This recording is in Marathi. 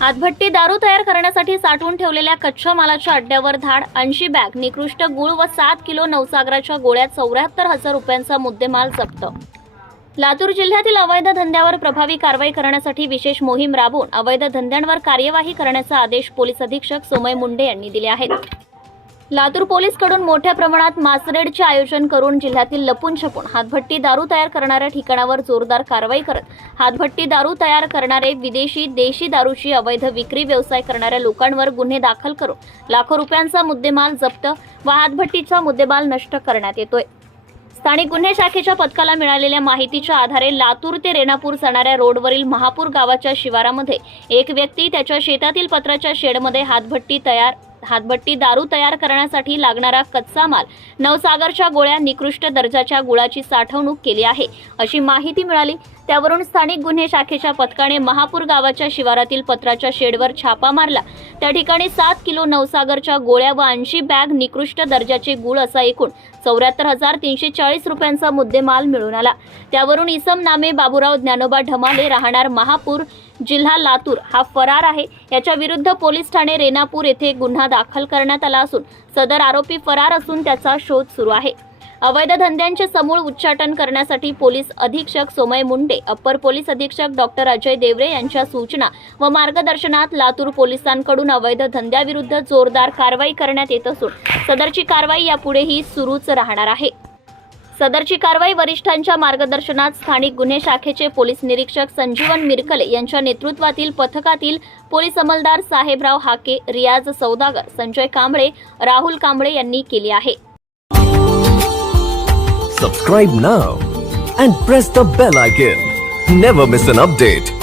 हातभट्टी दारू तयार करण्यासाठी साठवून ठेवलेल्या कच्च्या मालाच्या अड्ड्यावर धाड ऐंशी बॅग निकृष्ट गुळ व सात किलो नवसागराच्या गोळ्या चौऱ्याहत्तर हजार रुपयांचा मुद्देमाल जप्त. लातूर जिल्ह्यातील अवैध धंद्यावर प्रभावी कारवाई करण्यासाठी विशेष मोहीम राबवून अवैध धंद्यांवर कार्यवाही करण्याचा आदेश पोलीस अधीक्षक सोमय मुंडे यांनी दिले आहेत. लातूर पोलीसकडून मोठ्या प्रमाणात मासरेडचे आयोजन करून जिल्ह्यातील लपून छपून हातभट्टी दारू तयार करणाऱ्या ठिकाणावर जोरदार कारवाई करत हातभट्टी दारू तयार करणारे विदेशी देशी दारूची अवैध विक्री व्यवसाय करणाऱ्या लोकांवर गुन्हे दाखल करून लाखो रुपयांचा मुद्देमाल जप्त व हातभट्टीचा मुद्देमाल नष्ट करण्यात येतोय. स्थानिक गुन्हे शाखेच्या पथकाला मिळालेल्या माहितीच्या आधारे लातूर ते रेणापूर जाणाऱ्या रोडवरील महापूर गावाच्या शिवारामध्ये एक व्यक्ती त्याच्या शेतातील पत्राच्या शेडमध्ये हातभट्टी तयार हातभट्टी दारू तयार करण्यासाठी लागणारा कच्चा माल नवसागरच्या गोळ्या निकृष्ट दर्जाच्या गुळाची साठवणूक केली आहे. अशी माहिती मिळाली. त्यावरून स्थानिक गुन्हे शाखेच्या पथकाने महापूर गावाच्या शिवारातील पत्राच्या शेडवर छापा मारला. त्या ठिकाणी सात किलो नवसागरच्या गोळ्या व ऐंशी बॅग निकृष्ट दर्जाचे गुळ असा एकूण चौऱ्याहत्तर हजार तीनशे चाळीस रुपयांचा मुद्देमाल मिळून आला. त्यावरून इसम नामे बाबूराव ज्ञानोबा ढमाले राहणार महापूर जिल्हा लातूर हा फरार आहे. याच्या विरुद्ध पोलीस ठाणे रेणापूर येथे गुन्हा दाखल करण्यात आला असून सदर आरोपी फरार असून त्याचा शोध सुरू आहे. अवैध धंद्यांचे समूळ उच्चाटन करण्यासाठी पोलीस अधीक्षक सोमय मुंडे अप्पर पोलीस अधीक्षक डॉक्टर अजय देवरे यांच्या सूचना व मार्गदर्शनात लातूर पोलिसांकडून अवैध धंद्याविरुद्ध जोरदार कारवाई करण्यात येत असून सदरची कारवाई यापुढेही सुरूच राहणार आहे. सदरची कारवाई वरिष्ठांच्या मार्गदर्शनात स्थानिक गुन्हे शाखेचे पोलीस निरीक्षक संजीवन मिरकले यांच्या नेतृत्वातील पथकातील पोलीस अंमलदार साहेबराव हाके रियाज सौदागर संजय कांबळे राहुल कांबळे यांनी केली आहे. Subscribe now and press the bell icon never miss an update